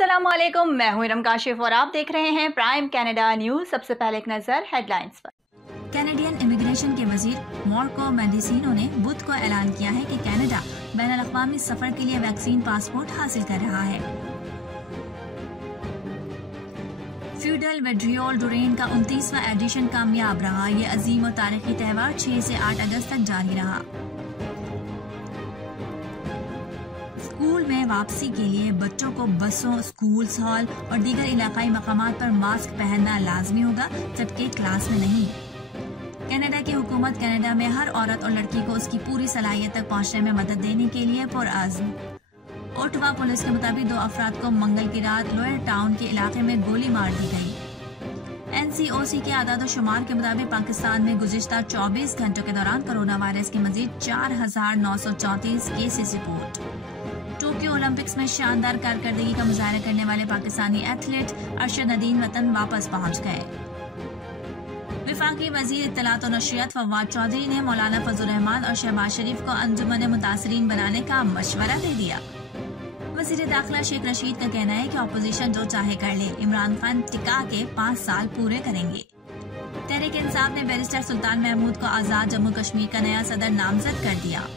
अस्सलामुअलैकुम, मैं हूं इरम काशिफ और आप देख रहे हैं प्राइम कनाडा न्यूज। सबसे पहले एक नजर हेडलाइंस पर। कैनेडियन इमिग्रेशन के वजीर मार्को मेंडिसिनो ने बुध को ऐलान किया है कि कनाडा बैनुल-अक़वामी सफर के लिए वैक्सीन पासपोर्ट हासिल कर रहा है। फ्यूडल वेड्रियोल डोरेन का 29वां एडिशन कामयाब रहा। ये अजीम और तारीखी त्यौहार 6 से 8 अगस्त तक जारी रहा। स्कूल में वापसी के लिए बच्चों को बसों, स्कूल हॉल और दीगर इलाकाई मकामात पर मास्क पहनना लाजमी होगा, जबकि क्लास में नहीं। कनाडा की हुकूमत कनाडा में हर औरत और लड़की को उसकी पूरी सलाहियत तक पहुंचने में मदद देने के लिए पुरअज़्म। ओटावा पुलिस के मुताबिक 2 अफराद को मंगल की रात लोयर टाउन के इलाके में गोली मार दी गई। NCOC के आदाद शुमार के मुताबिक पाकिस्तान में गुज़िश्ता 24 घंटों के दौरान कोरोना वायरस के मजीद 4,934 केसेस रिपोर्ट। टोक्यो ओलंपिक्स में शानदार कारकर्दगी का मुजाहरा करने वाले पाकिस्तानी एथलीट अरशद नदीम वतन वापस पहुंच गए। वफाकी वजीर इत्तलात और नशरियात फवाद चौधरी ने मौलाना फजल रहमान और शहबाज शरीफ को अंजुमन मुतासरीन बनाने का मशवरा दे दिया। वजीर दाखिला शेख रशीद का कहना है कि अपोजिशन जो चाहे कर ले, इमरान खान टिका के 5 साल पूरे करेंगे। तहरीक इंसाफ ने बैरिस्टर सुल्तान महमूद को आजाद जम्मू कश्मीर का नया सदर नामजद कर दिया।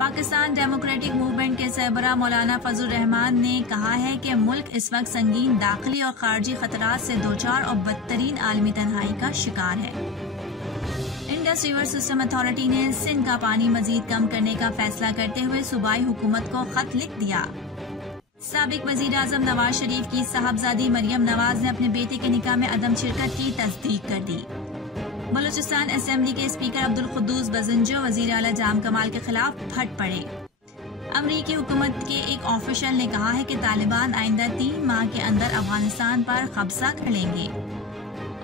पाकिस्तान डेमोक्रेटिक मूवमेंट के सरबराह मौलाना फजल रहमान ने कहा है कि मुल्क इस वक्त संगीन दाखिली और खारजी खतरात से दोचार और बदतरीन आलमी तन्हाई का शिकार है। इंडस रिवर सिस्टम अथॉरिटी ने सिंध का पानी मजीद कम करने का फैसला करते हुए सूबाई हुकूमत को खत लिख दिया। साबिक वजीर आजम नवाज शरीफ की साहबजादी मरियम नवाज ने अपने बेटे के निकाह में अदम शिरकत की तस्दीक कर दी। बलूचिस्तान असेंबली के स्पीकर अब्दुल कुद्दूस बजंजो वजीर आला जाम कमाल के खिलाफ फट पड़े। अमरीकी हुकूमत के एक ऑफिशियल ने कहा है कि तालिबान आइंदा 3 माह के अंदर अफगानिस्तान पर कब्जा कर लेंगे।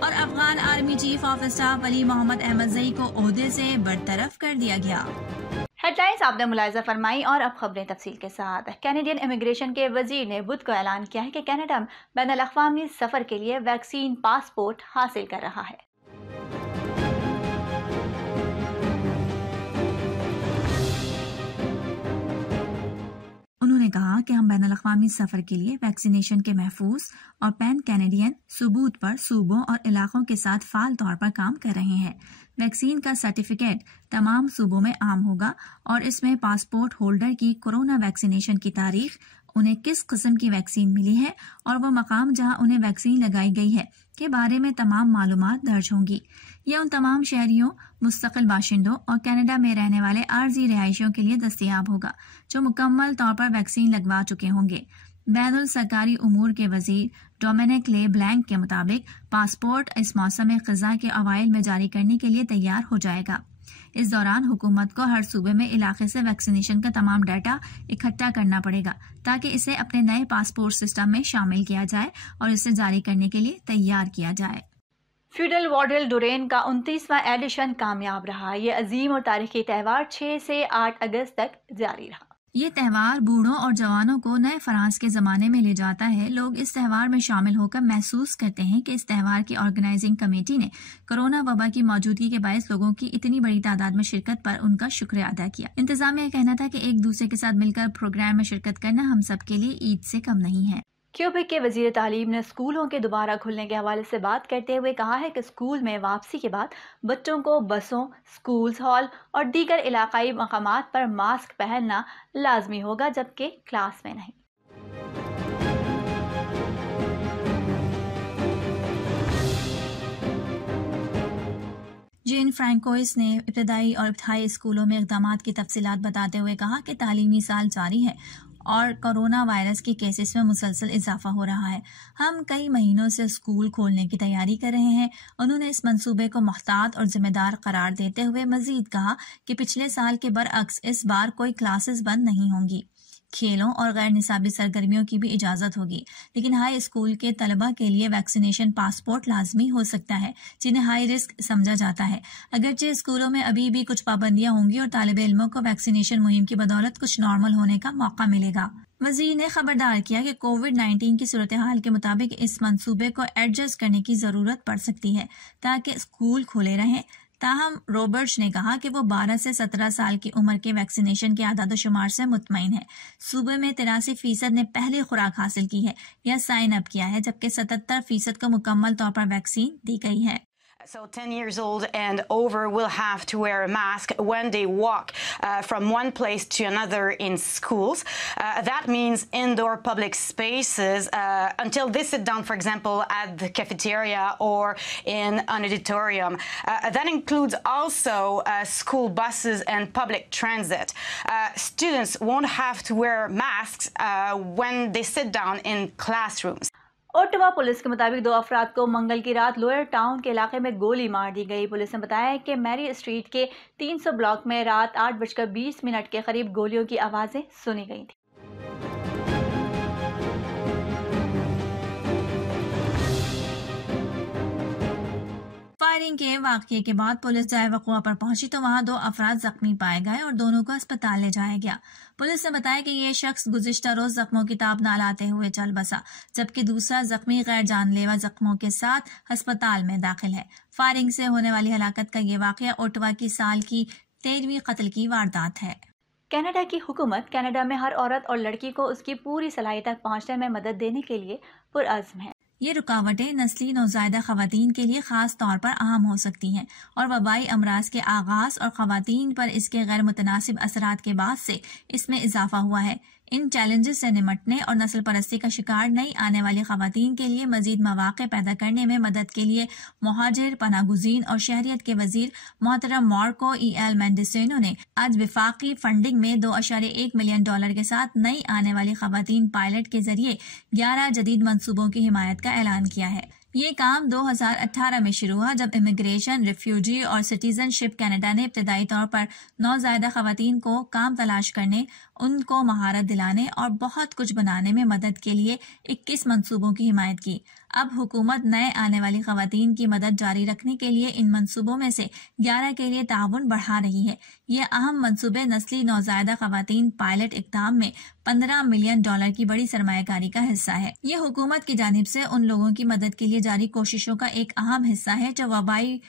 और Afghan army chief of staff Ali Mohammad Ahmadzai को ओहदे से बरतरफ कर दिया गया। हेडलाइंस आपने मुलाहिजा फरमाई और अब खबरें तफसील के साथ। कैनेडियन इमिग्रेशन के वजीर ने बुध को ऐलान किया है कि कनाडा बैनुल-अक़वामी सफर के लिए वैक्सीन पासपोर्ट हासिल कर रहा है। उन्होंने कहा कि हम बैनुल-अक़वामी सफर के लिए वैक्सीनेशन के महफूज और पैन कैनेडियन सबूत पर सूबों और इलाकों के साथ फाल तौर पर काम कर रहे हैं। वैक्सीन का सर्टिफिकेट तमाम सूबों में आम होगा और इसमें पासपोर्ट होल्डर की कोरोना वैक्सीनेशन की तारीख, उन्हें किस किस्म की वैक्सीन मिली है और वो मकाम जहां उन्हें वैक्सीन लगाई गई है के बारे में तमाम मालूमात दर्ज होंगी। यह उन तमाम शहरियों, मुस्तकिल बाशिंदों और कनाडा में रहने वाले आर्जी रिहायशियों के लिए दस्तयाब होगा जो मुकम्मल तौर पर वैक्सीन लगवा चुके होंगे। बैनुल सरकारी उमूर के वजीर डोमिनिक ले ब्लैंक के मुताबिक पासपोर्ट इस मौसम ख़ज़ा के अवाइल में जारी करने के लिए तैयार हो जाएगा। इस दौरान हुकूमत को हर सूबे में इलाके से वैक्सीनेशन का तमाम डाटा इकट्ठा करना पड़ेगा ताकि इसे अपने नए पासपोर्ट सिस्टम में शामिल किया जाए और इसे जारी करने के लिए तैयार किया जाए। फ्यूडल वेड्रियोल डोरेन का 29वां एडिशन कामयाब रहा। ये अजीम और तारीखी त्यौहार 6 से 8 अगस्त तक जारी रहा। ये त्यौहार बूढ़ों और जवानों को नए फ्रांस के जमाने में ले जाता है। लोग इस त्यौहार में शामिल होकर महसूस करते हैं कि इस त्यौहार की ऑर्गेनाइजिंग कमेटी ने कोरोना वबा की मौजूदगी के बायस लोगों की इतनी बड़ी तादाद में शिरकत पर उनका शुक्रिया अदा किया। इंतजामिया का कहना था कि एक दूसरे के साथ मिलकर प्रोग्राम में शिरकत करना हम सब के लिए ईद से कम नहीं है। क्यूबेक के वजीर तालीम ने स्कूलों के दोबारा खुलने के हवाले से बात करते हुए कहा है कि स्कूल में वापसी के बाद बच्चों को बसों, स्कूल हॉल और दीगर इलाकाई मकामात पर मास्क पहनना लाजमी होगा, जबकि क्लास में नहीं। जेन फ्रैंकोइस ने इब्तदाई और हाई स्कूलों में इक़दामात की तफसीलात बताते हुए कहा कि तालीमी साल जारी है और कोरोना वायरस के केसेस में मुसलसल इजाफा हो रहा है। हम कई महीनों से स्कूल खोलने की तैयारी कर रहे हैं। उन्होंने इस मंसूबे को मुहतात और जिम्मेदार करार देते हुए मजीद कहा कि पिछले साल के बरअक्स इस बार कोई क्लासेस बंद नहीं होंगी। खेलों और गैर निसाबी सरगर्मियों की भी इजाजत होगी, लेकिन हाई स्कूल के तलबा के लिए वैक्सीनेशन पासपोर्ट लाजमी हो सकता है जिन्हें हाई रिस्क समझा जाता है। अगरचे स्कूलों में अभी भी कुछ पाबंदियां होंगी और तालिब इल्मों को वैक्सीनेशन मुहिम की बदौलत कुछ नॉर्मल होने का मौका मिलेगा। वजीर ने खबरदार किया कि कोविड-19 की सूरत हाल के मुताबिक इस मंसूबे को एडजस्ट करने की जरूरत पड़ सकती है ताकि स्कूल खुले रहें, ताहम रॉबर्ट्स ने कहा कि वो 12 से 17 साल की उम्र के वैक्सीनेशन के आदादोशुमार से मुतमईन है। सूबे में 83% ने पहली खुराक हासिल की है या साइन अप किया है, जबकि 77% को मुकम्मल तौर पर वैक्सीन दी गई है। So 10 years old and over will have to wear a mask when they walk from one place to another in schools. That means indoor public spaces until they sit down, for example, at the cafeteria or in an auditorium. That includes also school buses and public transit. Students won't have to wear masks when they sit down in classrooms. Ottawa police के मुताबिक 2 अफराद को मंगल की रात lower town के इलाके में गोली मार दी गई। पुलिस ने बताया कि मैरी स्ट्रीट के 300 ब्लॉक में रात 8:20 के करीब गोलियों की आवाज़ें सुनी गई थी। फायरिंग के वाकये के बाद पुलिस जाए वक़ुआ पर पहुंची तो वहां 2 अफराद जख्मी पाए गए और दोनों को अस्पताल ले जाया गया। पुलिस ने बताया कि ये शख्स गुज़िश्ता रोज जख्मों की ताब ना लाते हुए चल बसा, जबकि दूसरा जख्मी गैर जानलेवा जख्मों के साथ अस्पताल में दाखिल है। फायरिंग से होने वाली हलाकत का ये वाकया ओटावा की साल की 13वीं कत्ल की वारदात है। कनाडा की हुकूमत कनाडा में हर औरत और लड़की को उसकी पूरी सलाहियत तक पहुंचने में मदद देने के लिए पुरअज़्म है। ये रुकावटें नस्ली नौज़ायदा ख़वातीन के लिए ख़ास तौर पर अहम हो सकती हैं और वबाई अमराज के आगाज़ और ख़वातीन पर इसके गैर मुतनासिब असरात के बाद से इसमें इजाफा हुआ है। इन चैलेंजेस से निमटने और नस्ल परस्ती का शिकार नई आने वाली ख़वातीन के लिए मज़ीद मौक़े पैदा करने में मदद के लिए मुहाजिर, पनागुज़ीन और शहरियत के वज़ीर मोहतरम मार्को E.L. मेंडिसेनो ने आज विफाकी फंडिंग में $2.1 मिलियन के साथ नई आने वाली ख़वातीन पायलट के जरिए 11 जदीद मंसूबों की हिमायत का ऐलान किया है। ये काम 2018 में शुरू हुआ, जब इमिग्रेशन, रिफ्यूजी और सिटीजनशिप कनाडा ने इब्तदाई तौर पर नौज़ायदा ख़वातीन को काम तलाश करने, उनको महारत दिलाने और बहुत कुछ बनाने में मदद के लिए 21 मंसूबों की हिमायत की। अब हुकूमत नए आने वाली ख़वातीन की मदद जारी रखने के लिए इन मंसूबों में से 11 के लिए ताउन बढ़ा रही है। ये अहम मंसूबे नस्ली नौज़ायदा ख़वातीन पायलट इक़दाम में $15 मिलियन की बड़ी सरमायाकारी का हिस्सा है। ये हुकूमत की जानिब से उन लोगों की मदद के लिए जारी कोशिशों का एक अहम हिस्सा है जो वबाई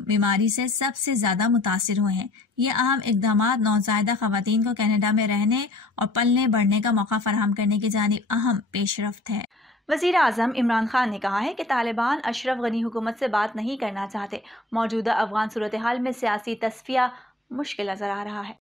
बीमारी से सबसे ज्यादा मुतासिर हुए हैं। ये अहम इक़दामात नौज़ायदा ख़वातीन को कनाडा में रहने और पलने बढ़ने का मौका फराहम करने की जानिब अहम पेशरफ्त है। वज़ीर आज़म इमरान खान ने कहा है कि तालिबान अशरफ गनी हुकूमत से बात नहीं करना चाहते। मौजूदा अफगान सूरत हाल में सियासी तस्फिया मुश्किल नजर आ रहा है।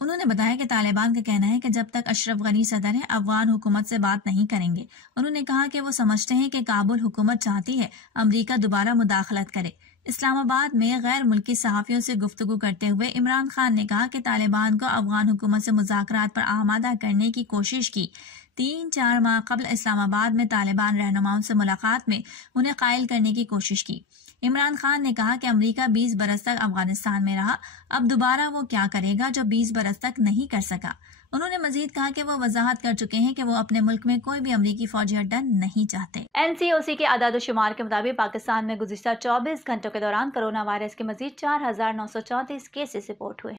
उन्होंने बताया कि तालिबान का कहना है कि जब तक अशरफ गनी सदर हैं, अफगान हुकूमत से बात नहीं करेंगे। उन्होंने कहा कि वो समझते हैं कि काबुल हुकूमत चाहती है अमरीका दोबारा मुदाखलत करे। इस्लामाबाद में गैर मुल्की सहाफ़ियों से गुफ्तगू करते हुए इमरान खान ने कहा कि तालिबान को अफगान हुकूमत से मुज़ाकरात पर आमादा करने की कोशिश की। 3-4 माह कबल इस्लामाबाद में तालिबान रहनुमाओं से मुलाकात में उन्हें कायल करने की कोशिश की। इमरान खान ने कहा कि अमरीका 20 बरस तक अफगानिस्तान में रहा, अब दोबारा वो क्या करेगा जो 20 बरस तक नहीं कर सका। उन्होंने मजीद कहा कि वो वजाहत कर चुके हैं कि वो अपने मुल्क में कोई भी अमरीकी फौजी अड्डा नहीं चाहते। NCOC के आदाद-ओ-शुमार के मुताबिक पाकिस्तान में गुज़िश्ता 24 घंटों के दौरान कोरोना वायरस के मजीद 4,934 केसेस रिपोर्ट हुए।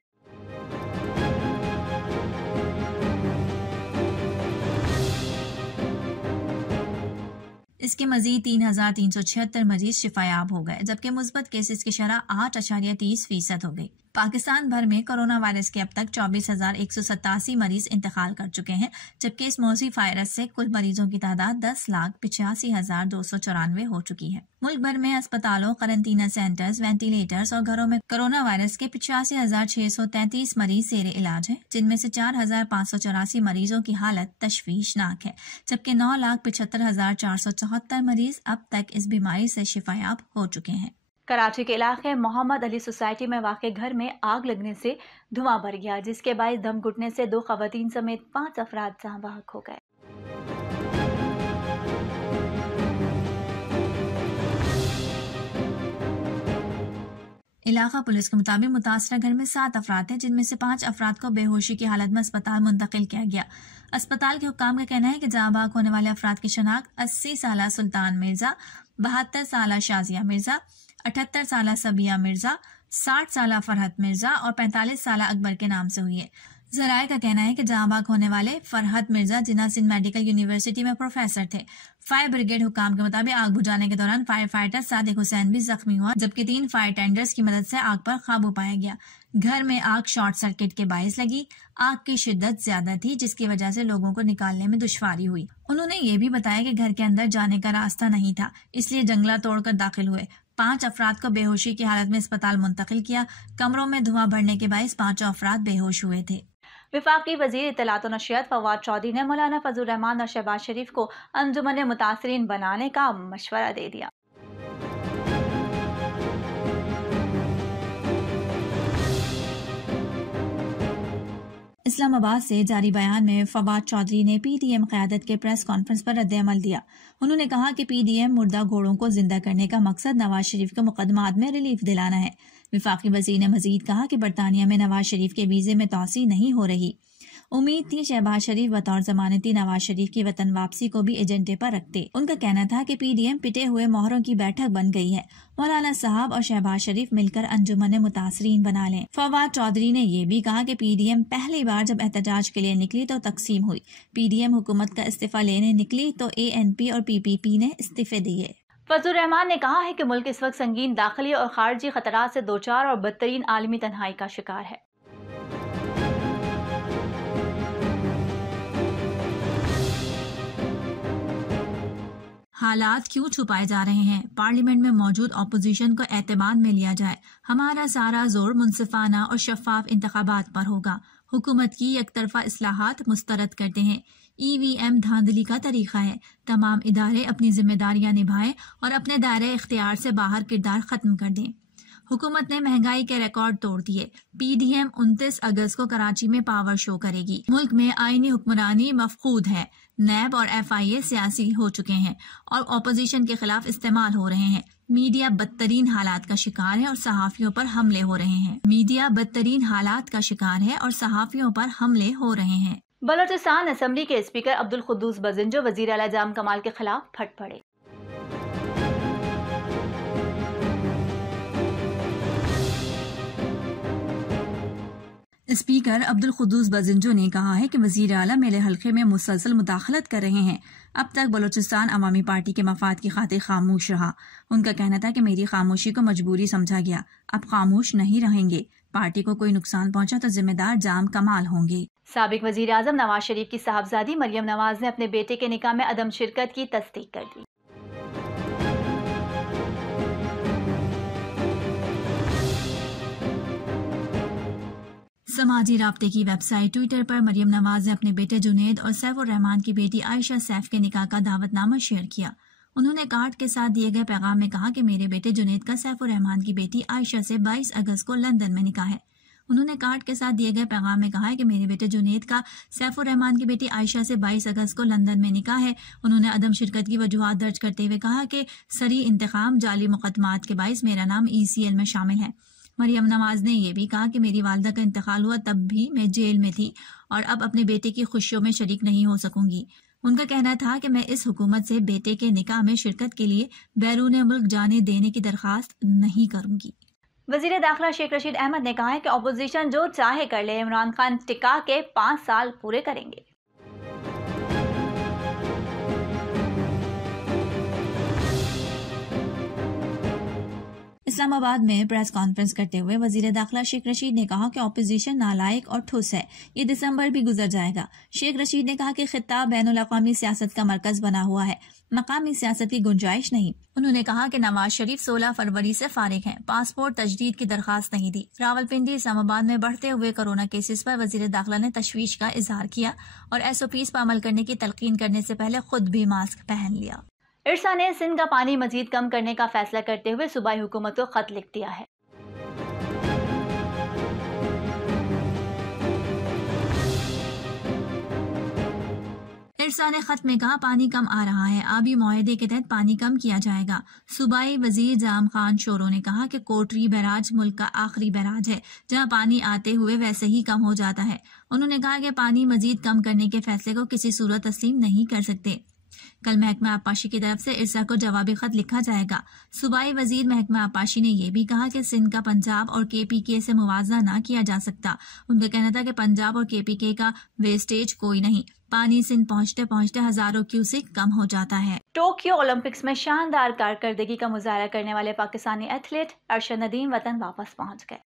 इसके मजीद 3,376 मरीज शिफायाब हो गए, जबकि मुस्बत केसेस की शरह 8.30% हो गई। पाकिस्तान भर में कोरोना वायरस के अब तक 24,187 मरीज इंतकाल कर चुके हैं, जबकि इस मौसी वायरस से कुल मरीजों की तादाद 10,85,294 हो चुकी है। मुल्क भर में अस्पतालों, करंटीना सेंटर्स, वेंटिलेटर्स और घरों में कोरोना वायरस के 85,633 मरीज जेर इलाज हैं, जिनमें से 4,584 मरीजों की हालत तशवीशनाक है, जबकि 9,75,474 मरीज अब तक इस बीमारी से शिफायाब हो चुके हैं। कराची के इलाके मोहम्मद अली सोसाइटी में वाक़े घर में आग लगने से धुआं भर गया, जिसके बायस दम घुटने से 2 ख़वातीन समेत 5 अफराद जहां बहक हो गए। इलाका पुलिस के मुताबिक मुतासरा घर में 7 अफराद हैं, जिनमें से 5 अफराद को बेहोशी की हालत में अस्पताल मुंतकिल किया गया। अस्पताल के हुक्काम का कहना है कि जहां बहक होने वाले अफराद की शनाख्त 80 साला सुल्तान मिर्जा, 72 साला शाजिया मिर्जा, 78 साला सबिया मिर्जा, 60 साला फरहत मिर्जा और 45 साला अकबर के नाम से हुई है। जराये का कहना है कि जाँ बाग होने वाले फरहत मिर्जा जिन्ना सिंध मेडिकल यूनिवर्सिटी में प्रोफेसर थे। फायर ब्रिगेड हुकाम के मुताबिक आग बुझाने के दौरान फायर फाइटर सादिक हुसैन भी जख्मी हुआ, जबकि 3 फायर टेंडर्स की मदद से आग पर काबू पाया गया। घर में आग शॉर्ट सर्किट के बायस लगी। आग की शिद्दत ज्यादा थी, जिसकी वजह से लोगों को निकालने में दुश्वारी हुई। उन्होंने ये भी बताया कि घर के अंदर जाने का रास्ता नहीं था, इसलिए जंगला तोड़कर दाखिल हुए। 5 अफराद को बेहोशी की हालत में अस्पताल मुंतकिल किया। कमरों में धुआं भरने के बायस 5 अफराद बेहोश हुए थे। वफाकी वजीर इत्तलात व नशियात फवाद चौधरी ने मौलाना फजल रहमान और शहबाज शरीफ को अंजुमन मुतासरीन बनाने का मशवरा दे दिया। इस्लामाबाद से जारी बयान में फवाद चौधरी ने पीडीएम क़यादत के प्रेस कॉन्फ्रेंस पर रद्द-ए-अमल दिया। उन्होंने कहा कि पीडीएम मुर्दा घोड़ों को जिंदा करने का मकसद नवाज शरीफ के मुकदमात में रिलीफ दिलाना है। वफाकी वजीर ने मजीद कहा कि बरतानिया में नवाज शरीफ के वीजे में तोसी नहीं हो रही। उम्मीद थी शहबाज शरीफ बतौर जमानती नवाज शरीफ की वतन वापसी को भी एजेंडे पर रखते। उनका कहना था कि पीडीएम पिटे हुए मोहरों की बैठक बन गई है, मौलाना साहब और शहबाज शरीफ मिलकर अंजुमन मुतासरीन बना लें। फवाद चौधरी ने यह भी कहा कि पीडीएम पहली बार जब एहतजाज के लिए निकली तो तकसीम हुई। पीडीएम हुकूमत का इस्तीफा लेने निकली तो एएनपी और पीपीपी ने इस्तीफे दिए। फजल रहमान ने कहा है कि मुल्क इस वक्त संगीन दाखिली और खारजी खतरात से दो चार और बदतरीन आलमी तन्हाई का शिकार है। हालात क्यों छुपाए जा रहे हैं? पार्लियामेंट में मौजूद अपोजिशन को एतमाद में लिया जाए। हमारा सारा जोर मुनसिफाना और शफाफ इंतखाबात पर होगा। हुकूमत की एकतरफा इस्लाहात मुस्तरद करते हैं। ईवीएम धांधली का तरीका है। तमाम इदारे अपनी जिम्मेदारियां निभाएं और अपने दायरे इख्तियार से बाहर किरदार खत्म कर दें। हुकूमत ने महंगाई के रिकॉर्ड तोड़ दिए। पीडीएम 29 अगस्त को कराची में पावर शो करेगी। मुल्क में आईनी हुक्मरानी मफकूद है। नैब और एफआईए सियासी हो चुके हैं और ऑपोजिशन के खिलाफ इस्तेमाल हो रहे हैं। मीडिया बदतरीन हालात का शिकार है और सहाफियों पर हमले हो रहे हैं। मीडिया बदतरीन हालात का शिकार है और सहाफियों पर हमले हो रहे हैं। बलोचिस्तान असम्बली के स्पीकर अब्दुल खुद्दूस बजिंजो वजीर आला जाम कमाल के खिलाफ फट पड़े। स्पीकर अब्दुल खुद्दूस बजिंजो ने कहा है कि वजीर आला मेरे हल्के में मुसलसल मुदाखलत कर रहे हैं। अब तक बलोचिस्तान अवामी पार्टी के मफाद की खातिर खामोश रहा। उनका कहना था कि मेरी खामोशी को मजबूरी समझा गया। अब खामोश नहीं रहेंगे। पार्टी को कोई नुकसान पहुंचा तो जिम्मेदार जाम कमाल होंगे। साबिक वजीर आजम नवाज शरीफ की साहबजादी मरियम नवाज ने अपने बेटे के निकाह में अदम शिरकत की तस्दीक कर दी। समाजी राब्ते की वेबसाइट ट्विटर पर मरियम नवाज ने अपने बेटे जुनेद और सैफुर रहमान की बेटी आयशा सैफ के निकाह का दावतनामा शेयर किया। उन्होंने कार्ड के साथ दिए गए पैगाम में कहा कि मेरे बेटे जुनेद का सैफुर रहमान की बेटी आयशा से 22 अगस्त को लंदन में निकाह है। उन्होंने कार्ड के साथ दिए गए पैगाम में कहा है कि मेरे बेटे जुनेद का सैफुर रहमान की बेटी आयशा से 22 अगस्त को लंदन में निकाह है। उन्होंने अदम शिरकत की वजूहात दर्ज करते हुए कहा कि सरी इंतकाम जाली मुकदमात के बायस मेरा नाम ECL में शामिल है। मरियम नवाज ने यह भी कहा कि मेरी वालदा का इंतकाल हुआ तब भी मैं जेल में थी और अब अपने बेटे की खुशियों में शरीक नहीं हो सकूंगी। उनका कहना था कि मैं इस हुकूमत से बेटे के निकाह में शिरकत के लिए बैरून मुल्क जाने देने की दरख्वास्त नहीं करूंगी। वजीर दाखिला शेख रशीद अहमद ने कहा है कि अपोजिशन जो चाहे कर ले, इमरान खान टिका के 5 साल पूरे करेंगे। इस्लामाबाद में प्रेस कॉन्फ्रेंस करते हुए वजीर दाखिला शेख रशीद ने कहा कि ऑपोजिशन नालायक और ठुस है। ये दिसंबर भी गुजर जाएगा। शेख रशीद ने कहा कि खित्ता बैनुल अक़वामी सियासत का मरकज बना हुआ है, मकामी सियासत की गुंजाइश नहीं। उन्होंने कहा कि नवाज शरीफ 16 फरवरी से फारिग हैं। पासपोर्ट तजदीद की दरखास्त नहीं दी। रावलपिंडी इस्लामाबाद में बढ़ते हुए कोरोना केसेस पर वजीर दाखिला ने तशवीश का इजहार किया और SOPs पर अमल करने की तलकीन करने से पहले खुद भी मास्क पहन लिया। इरसा ने सिंध का पानी मजीद कम करने का फैसला करते हुए सूबाई हुकूमत को खत लिख दिया है। इरसा ने खत में कहा पानी कम आ रहा है, आबी मुआहदे के तहत पानी कम किया जाएगा। सूबाई वजीर जाम खान शोरो ने कहा कि कोटरी बैराज मुल्क का आखिरी बैराज है जहां पानी आते हुए वैसे ही कम हो जाता है। उन्होंने कहा कि पानी मजीद कम करने के फैसले को किसी सूरत तस्लीम नहीं कर सकते। कल महकमा आबपाशी की तरफ से इरसा को जवाबी खत लिखा जाएगा। सूबाई वजीर महकमा आबपाशी ने यह भी कहा कि सिंध का पंजाब और KPK से मुवाजना न किया जा सकता। उनका कहना था कि पंजाब और KPK का वेस्टेज कोई नहीं, पानी सिंध पहुंचते पहुंचते हजारों क्यूसेक कम हो जाता है। टोक्यो ओलंपिक्स में शानदार कारकर्दगी का मुजाहरा करने वाले पाकिस्तानी एथलीट अरशद नदीम वतन वापस पहुंच गए।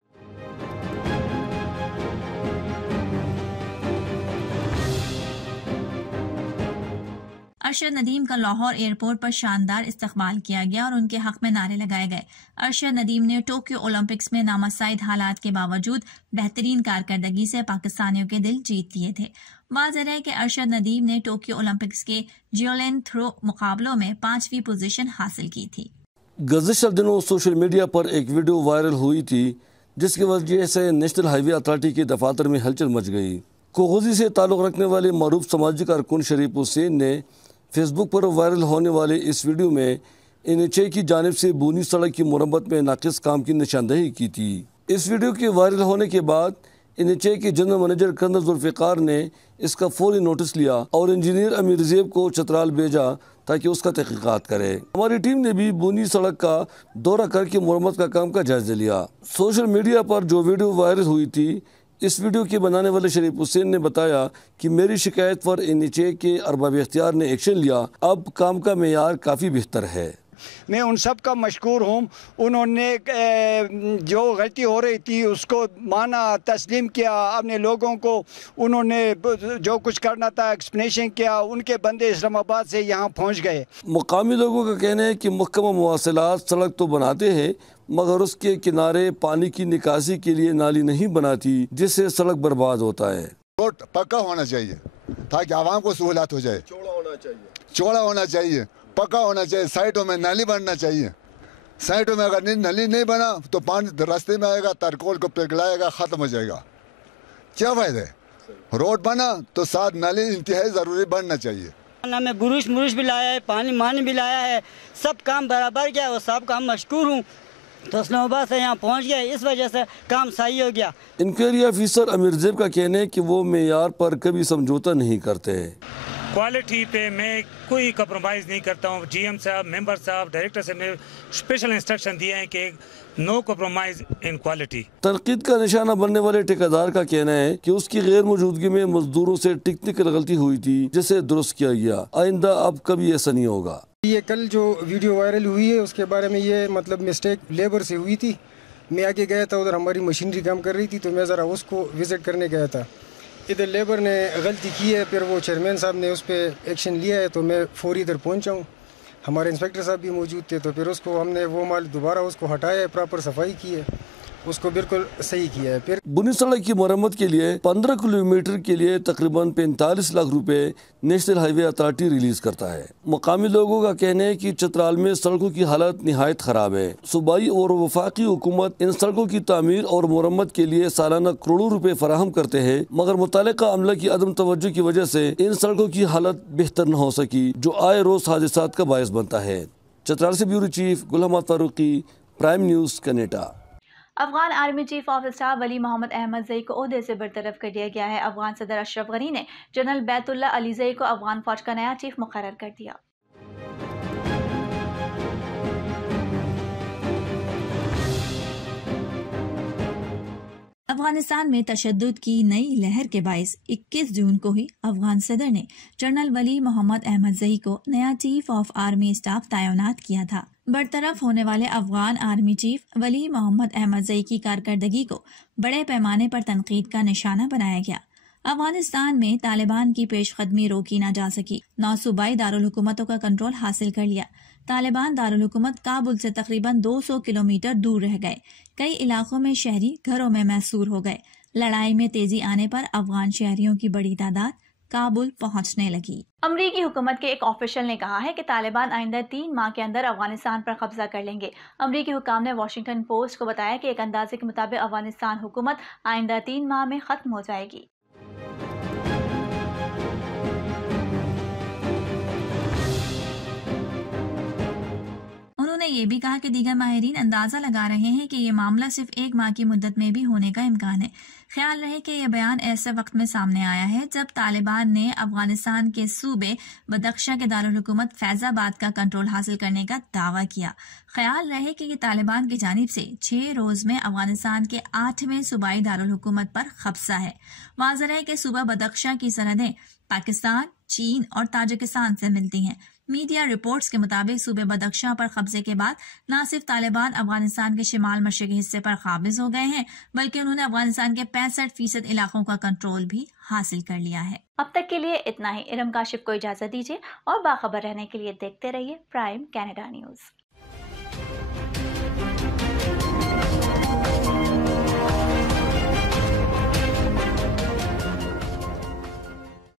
अरशद नदीम का लाहौर एयरपोर्ट पर शानदार इस्तकबाल किया गया और उनके हक में नारे लगाए गए। अरशद नदीम ने टोक्यो ओलंपिक्स में नामुमकिन हालात के बावजूद बेहतरीन कारकर्दगी से पाकिस्तानियों के दिल जीत लिए थे। वाज़ेह है कि अरशद नदीम ने टोक्यो ओलंपिक्स के जियोलिन थ्रो मुकाबलों में 5वीं पोजीशन हासिल की थी। गुज़िश्ता दिनों सोशल मीडिया पर एक वीडियो वायरल हुई थी जिसकी वजह से नेशनल हाईवे अथॉरिटी के दफातर में हलचल मच गई। कोगोजी से ताल्लुक़ रखने वाले मरूफ समाजी कारकुन शरीफ हुसैन ने फेसबुक पर वायरल होने वाले इस वीडियो में NHA की जानिब से बुनी सड़क की मुरम्मत में नाक़िस काम की निशानदेही की थी। इस वीडियो के वायरल होने के बाद NHA के जनरल मैनेजर कर्नल जुल्फ़िकार ने इसका फौरी नोटिस लिया और इंजीनियर अमीर ज़ेब को चतराल भेजा ताकि उसका तहक़ीक़ात करे। हमारी टीम ने भी बुनी सड़क का दौरा करके मुरम्मत का काम का जायज़ा लिया। सोशल मीडिया पर जो वीडियो वायरल हुई थी, इस वीडियो के बनाने वाले शरीफ हुसैन ने बताया कि मेरी शिकायत पर NHA के अरबाब इख्तियार ने एक्शन लिया। अब काम का मेयार काफ़ी बेहतर है। मैं उन सब का मशकूर हूँ। उन्होंने जो गलती हो रही थी उसको माना, तस्लीम किया, अपने लोगों को उन्होंने जो कुछ करना था एक्सप्लेनेशन किया। उनके बंदे इस्लामाबाद से यहाँ पहुँच गए। मुकामी लोगों का कहना है कि महकमा मवासिलात सड़क तो बनाते हैं मगर उसके किनारे पानी की निकासी के लिए नाली नहीं बनाती, जिससे सड़क बर्बाद होता है। रोड पक्का होना चाहिए ताकि आवाम को सहूलत हो जाए। चौड़ा होना चाहिए, पक्का होना चाहिए। साइडों में नाली बनना चाहिए। साइडों में अगर नाली नहीं बना तो पानी रास्ते में आएगा, तरकोल को पिघलाएगा, ख़त्म हो जाएगा। क्या फ़ायदा है? रोड बना तो साथ नाली इंतहाई ज़रूरी बनना चाहिए। हमें बुरुश भी लाया है, पानी भी लाया है, सब काम बराबर किया। वो सब का हम मशकूर हूँ। तो इस्लामाबाद से यहाँ पहुँच गया, इस वजह से काम सही हो गया। इंक्वायरी ऑफिसर अमीर ज़ेब का कहना है कि वो मेयार पर कभी समझौता नहीं करते हैं। क्वालिटी पे मैं कोई कम्प्रोमाइज़ नहीं करता हूँ। GM साहब, मेंबर साहब, डायरेक्टर से मैं स्पेशल इंस्ट्रक्शन दिए हैं कि नो कम्प्रोमाइज़ इन क्वालिटी। तनकीद का निशाना बनने वाले ठेकेदार का कहना है कि उसकी गैर मौजूदगी में मजदूरों से टेक्निकल गलती हुई थी जिसे दुरुस्त किया गया। आइंदा अब कभी ऐसा नहीं होगा। ये कल जो वीडियो वायरल हुई है उसके बारे में ये मतलब मिस्टेक लेबर से हुई थी। मैं आगे गया था, उधर हमारी मशीनरी काम कर रही थी तो मैं ज़रा उसको विज़िट करने गया था। इधर लेबर ने गलती की है, फिर वो चेयरमैन साहब ने उस पर एक्शन लिया है तो मैं फौरी इधर पहुंचा हूँ। हमारे इंस्पेक्टर साहब भी मौजूद थे तो फिर उसको हमने वो माल दोबारा उसको हटाया है, प्रॉपर सफाई की है, उसको बिल्कुल सही किया है। फिर बुनी सड़क की मरम्मत के लिए 15 किलोमीटर के लिए तकरीबन 45 लाख रुपए नेशनल हाईवे अथॉरिटी रिलीज करता है। मुकामी लोगों का कहना है कि चतराल में सड़कों की हालत निहायत खराब है। सूबाई और वफाकी हुकूमत इन सड़कों की तामीर और मरम्मत के लिए सालाना करोड़ों रुपए फराहम करते हैं, मगर मुतालिका अमला की अदम तवज्जो की वजह से इन सड़कों की हालत बेहतर न हो सकी, जो आए रोज हादसात का बायस बनता है। चतराल से bureau chief Gul Ahmad Farooqui, Prime News, Canada. Afghan army chief of staff Wali Mohammad Ahmadzai को ओहदे से बरतरफ कर दिया गया है। अफगान सदर अशरफ गनी ने जनरल बैतुल्ला अली ज़ई को अफगान फौज का नया चीफ मुकर्रर कर दिया। अफगानिस्तान में तशद्दुद की नई लहर के बायस 21 जून को ही अफगान सदर ने जनरल वली मोहम्मद अहमद ज़ई को नया चीफ ऑफ आर्मी स्टाफ तैनात किया था। बरतरफ होने वाले अफगान आर्मी चीफ वली मोहम्मद अहमद ज़ई की कारकर्दगी को बड़े पैमाने पर तनकीद का निशाना बनाया गया। अफगानिस्तान में तालिबान की पेशकदमी रोकी न जा सकी। 9 सूबाई दारुल हुकूमतों का कंट्रोल हासिल कर लिया। तालिबान दारुल हुकूमत काबुल से तकरीबन 200 किलोमीटर दूर रह गए। कई इलाकों में शहरी घरों में महसूर हो गए। लड़ाई में तेजी आने पर अफगान शहरियों की बड़ी तादाद काबुल पहुंचने लगी। अमरीकी हुकूमत के एक ऑफिशियल ने कहा है कि तालिबान आइंदा 3 माह के अंदर अफगानिस्तान पर कब्जा कर लेंगे। अमरीकी हुकाम ने वॉशिंगटन पोस्ट को बताया कि एक अंदाजे के मुताबिक अफगानिस्तान हुकूमत आइंदा 3 माह में खत्म हो जाएगी। उन्होंने ये भी कहा कि दीगर माहिरीन अंदाजा लगा रहे हैं कि ये मामला सिर्फ 1 माह की मुद्दत में भी होने का इम्कान है। ख्याल रहे कि यह बयान ऐसे वक्त में सामने आया है जब तालिबान ने अफगानिस्तान के सूबे बदख्शा के दारुल हुकूमत फैजाबाद का कंट्रोल हासिल करने का दावा किया। ख्याल रहे कि ये तालिबान की जानिब से 6 रोज में अफगानिस्तान के 8वें सूबाई दारुल हुकूमत पर कब्जा है। वाज़ेह है कि सूबा बदख्शा की सरहदें पाकिस्तान, चीन और ताजिकिस्तान से मिलती हैं। मीडिया रिपोर्ट्स के मुताबिक सूबे बदख्शा पर कब्जे के बाद न सिर्फ तालिबान अफगानिस्तान के शिमाल मशरकी हिस्से पर काबिज हो गए हैं, बल्कि उन्होंने अफगानिस्तान के 65% इलाकों का कंट्रोल भी हासिल कर लिया है। अब तक के लिए इतना ही। इरम काशिफ को इजाजत दीजिए और बाखबर रहने के लिए देखते रहिए प्राइम कनाडा न्यूज।